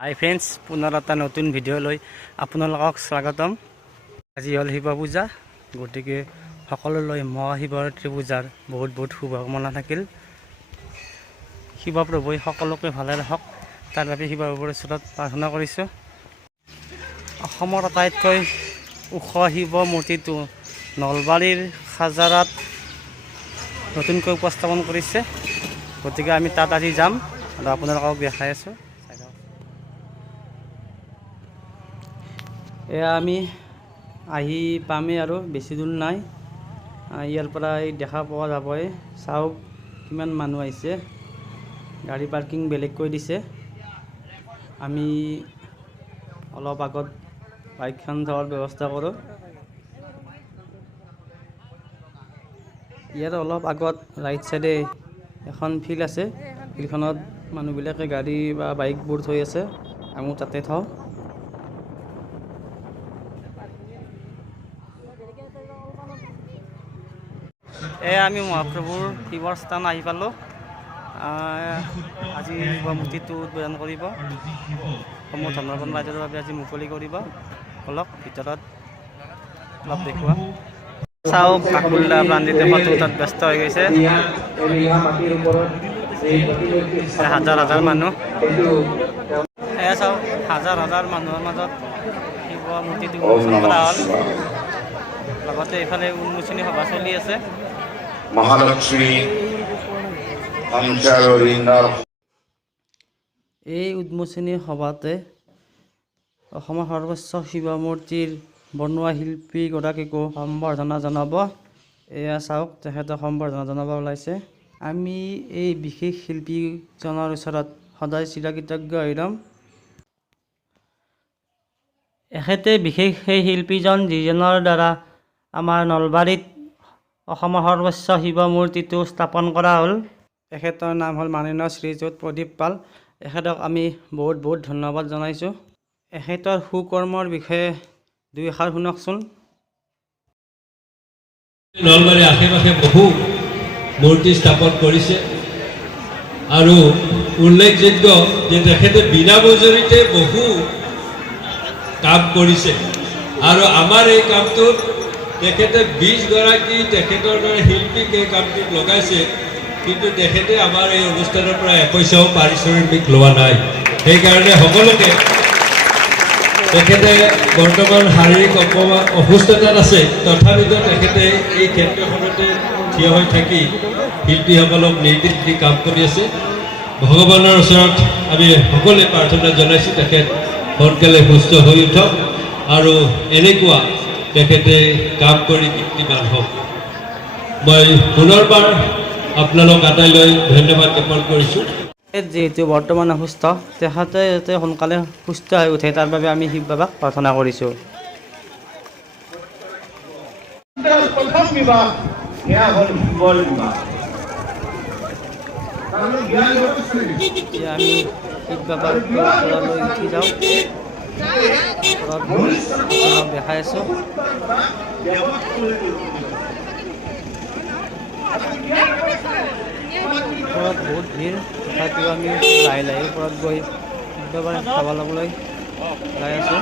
হাই friends, পুনৰ এটা নতুন ভিডিঅ'লৈ আপোনালোকক স্বাগতম। আজি হ'ল শিৱ পূজা, গতিকে সকলোলৈ মহাশিৱৰাত্ৰি পূজাৰ বহুত বহুত শুভকামনা থাকিল। শিৱপ্ৰভুৱে সকলোকে ভালে ৰাখক, তাৰ বাবে শিৱপ্ৰভুৰ ওচৰত প্ৰাৰ্থনা কৰিছোঁ। অসমৰ আটাইতকৈ ওখ শিৱ মূৰ্তিটো নলবাৰীৰ খাজাৰাত নতুনকৈ উপস্থাপন কৰিছে, গতিকে আমি তাত আজি যাম আৰু আপোনালোকক দেখাই আছোঁ। এয়া আমি আহি পামেই আৰু বেছি দূৰ নাই, ইয়াৰ পৰা দেখা পোৱা যাবই। চাওক কিমান মানুহ আহিছে, গাড়ী পাৰ্কিং বেলেগকৈ দিছে। আমি অলপ আগত বাইকখন থোৱাৰ ব্যৱস্থা কৰোঁ। ইয়াৰ অলপ আগত ৰাইট চাইডে এখন ফিল্ড আছে, ফিল্ডখনত মানুহবিলাকে গাড়ী বা বাইকবোৰ থৈ আছে, আমিও তাতে থওঁ। এয়া আমি মহাপ্ৰভুৰ শিৱৰ স্থান আহি পালোঁ। আজি শিৱ মূৰ্তিটো উদ্বোধন কৰিব, সমূহ ধৰ্মাৱলম্বী ৰাইজৰ বাবে আজি মুকলি কৰিব। অলপ ভিতৰত অলপ দেখুওৱা। চাওক কাকুল্লা প্ৰান্তিতে ফটো তাত ব্যস্ত হৈ গৈছে, হাজাৰ হাজাৰ মানুহ। এয়া চাওক হাজাৰ হাজাৰ মানুহৰ মাজত শিৱ মূৰ্তিটো উন্মোচন কৰা হ'ল। লগতে এইফালে উন্মোচনী সভা চলি আছে। মহালক্ষ্মী এই উন্মোচনী সভাতে অসমৰ সৰ্বোচ্চ শিৱ মূৰ্তিৰ বনোৱা শিল্পীগৰাকীকো সম্বৰ্ধনা জনাব। এয়া চাওক তেখেতক সম্বৰ্ধনা জনাব ওলাইছে। আমি এই বিশেষ শিল্পীজনৰ ওচৰত সদায় চিৰকৃতজ্ঞ হৈ ৰ'ম। এখেতে বিশেষ সেই শিল্পীজন যিজনৰ দ্বাৰা আমাৰ নলবাৰীত অসমৰ সৰ্বোচ্চ শিৱ মূৰ্তিটো স্থাপন কৰা হ'ল। এখেতৰ নাম হ'ল মাননীয় শ্ৰীযুত প্ৰদীপ পাল। এখেতক আমি বহুত বহুত ধন্যবাদ জনাইছোঁ। এখেতৰ সুকৰ্মৰ বিষয়ে দুই এষাৰ শুনকচোন। নলবাৰীৰ আশে পাশে বহু মূৰ্তি স্থাপন কৰিছে আৰু উল্লেখযোগ্য যে তেখেতে বিনা মজুৰিতে বহু কাম কৰিছে আৰু আমাৰ এই কামটোত তেখেতে 20 গৰাকী তেখেতৰ দৰে শিল্পীক এই কামটোত লগাইছে, কিন্তু তেখেতে আমাৰ এই অনুষ্ঠানৰ পৰা একৈশাও পাৰিশ্ৰমিক লোৱা নাই। সেইকাৰণে সকলোকে, তেখেতে বৰ্তমান শাৰীৰিক অসুস্থতাত আছে, তথাপিতো তেখেতে এই ক্ষেত্ৰখনতে থিয় হৈ থাকি শিল্পীসকলক নিৰ্দেশ দি কাম কৰি আছে। ভগৱানৰ ওচৰত আমি সকলোৱে প্ৰাৰ্থনা জনাইছোঁ তেখেত সোনকালে সুস্থ হৈ উঠক আৰু এনেকুৱা তেখেতে কাম কৰি কীৰ্তিমান হওক। মই পুনৰবাৰ আপোনালোক আটাইলৈ ধন্যবাদ জ্ঞাপন কৰিছোঁ। যিহেতু বৰ্তমান অসুস্থ, তেখেতে যাতে সোনকালে সুস্থ হৈ উঠে তাৰ বাবে আমি শিৱ বাবাক প্ৰাৰ্থনা কৰিছোঁ। এতিয়া আমি শিৱ বাবাৰ ওপৰলৈ উঠি যাওঁ। দেখাই আছোঁ। ওপৰত বহুত ভিৰ, তথাপিও আমি লাহে লাহে ওপৰত গৈ শিৱ বাবাৰ সেৱা ল'বলৈ যাই আছোঁ।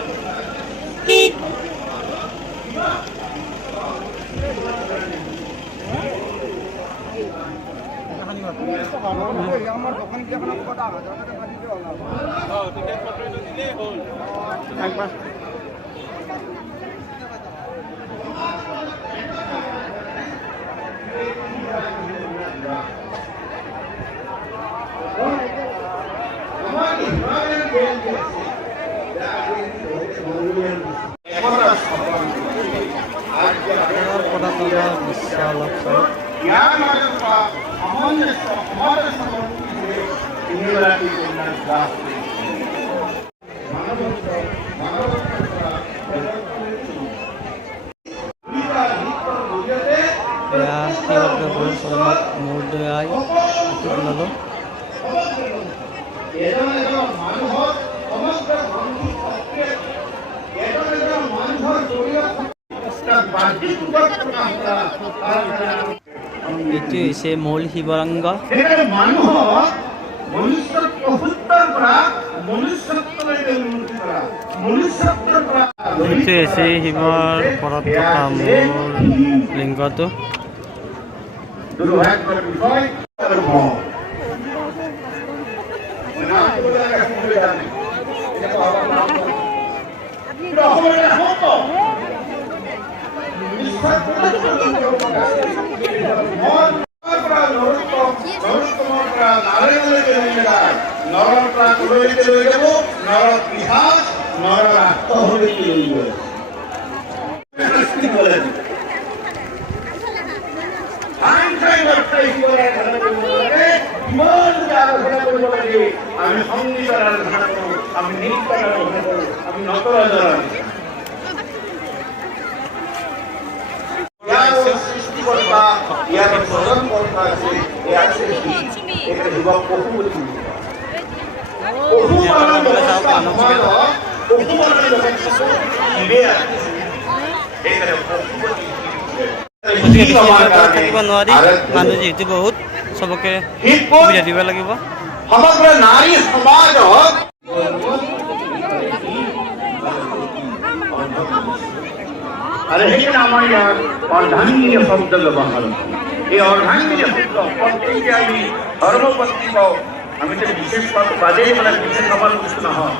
শিৱপ্ৰভুৰ চৰণত মূৰ দোৱাই আশীৰ্বাদ ল'লোঁ। এটি হৈছে মূল শিৱলিংগ। মানুহক মনুষ্যৰ প্ৰভুত্বৰ পৰা এইটো হৈছে শিৱৰ ওপৰত থকা মূল লিংগটো। দুৰ্ভাগ্যৰ বিষয় আৰু ভয়। নৰৰ পৰা কলৈকে লৈ যাব, নৰৰ ইতিহাস, নৰৰ আত্মহলৈকে লৈ গ'ল। আমি সংগীতৰ আৰাধনা কৰোঁ, আমি নৃত্যৰ আৰাধনা কৰোঁ, আমি নটৰাজৰ আৰাধনা কৰোঁ। সৃষ্টিকৰ্তা, ইয়াৰ স্বজনকৰ্তা আছে, ইয়াৰ জীৱক পশু বুলি পশুপালন ব্যৱস্থা সমাজত পশুপালন ব্যৱস্থা জীৱে আছে। সেইকাৰণে পশুপতি থাকিব নোৱাৰি, মানুহ যিহেতু বহুত, চবকে সুবিধা দিব লাগিব। সমগ্ৰ নাৰী সমাজত আৰু সেইকাৰণে আমাৰ ইয়াত অৰ্ধাংগিনী শব্দ ব্যৱহাৰ হয়। এই অৰ্ধাংগিনী শব্দ প্ৰত্যেকে আমি ধৰ্মপত্নী পাওঁ, আমিতো বিশেষ বাদেই মানে বিশেষ সমাজ বস্তু নহয়।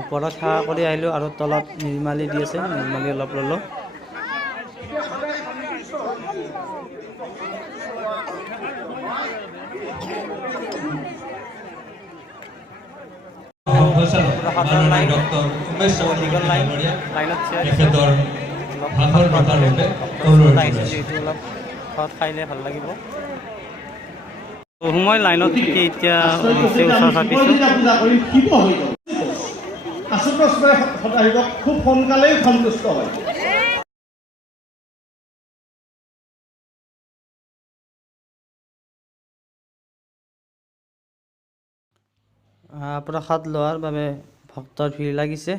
ওপৰত সেৱা কৰি আহিলোঁ আৰু তলত নিৰ্মালি দি আছে, নিৰ্মালি অলপ ল'লোঁ। মাননীয় ডক্টৰ উমেশ চৌধুৰী ডাঙৰীয়া লাইনত তেখেতৰ ভাষণ প্ৰদানৰ বাবে অনুৰোধ আহিছোঁ, জনাইছোঁ। যিহেতু অলপ ঘৰত খাইলে ভাল লাগিব। বহু সময় লাইনত থাকি এতিয়া ওচৰ চাপিছোঁ। আশুতোষ সদাশিৱক খুব সোনকালেই সন্তুষ্ট হয়। প্ৰসাদ লোৱাৰ বাবে ভক্তৰ ভিৰ লাগিছে,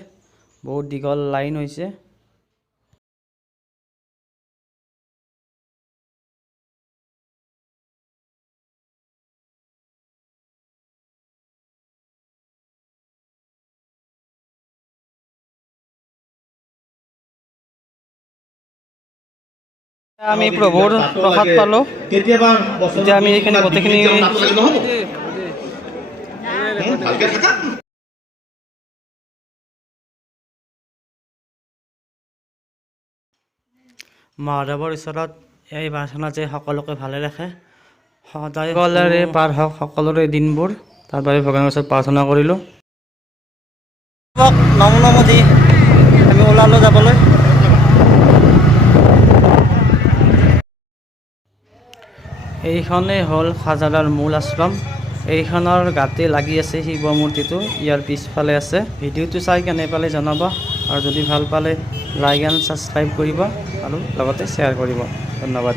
বহুত দীঘল লাইন হৈছে। আমি প্ৰভুৰ প্ৰসাদ পালোঁ। কেতিয়াবা এতিয়া আমি এইখিনি গোটেইখিনি মহাদেৱৰ ওচৰত এই প্ৰাৰ্থনা যে সকলোকে ভালে ৰাখে, সদায় সকলোৰে পাৰ হওক সকলোৰে দিনবোৰ, তাৰ বাবে ভগৱানৰ ওচৰত প্ৰাৰ্থনা কৰিলোঁ। নম নম দি আমি ওলালোঁ যাবলৈ। এইখনেই হ'ল খাজানাৰ মূল আশ্ৰম। এইখনৰ গাতে লাগি আছে শিৱ মূৰ্তিটো, ইয়াৰ পিছফালে আছে। ভিডিঅ'টো চাই কেনে পালে জনাব, আৰু যদি ভাল পালে লাইক এণ্ড ছাবস্ক্ৰাইব কৰিব আৰু লগতে শ্বেয়াৰ কৰিব। ধন্যবাদ।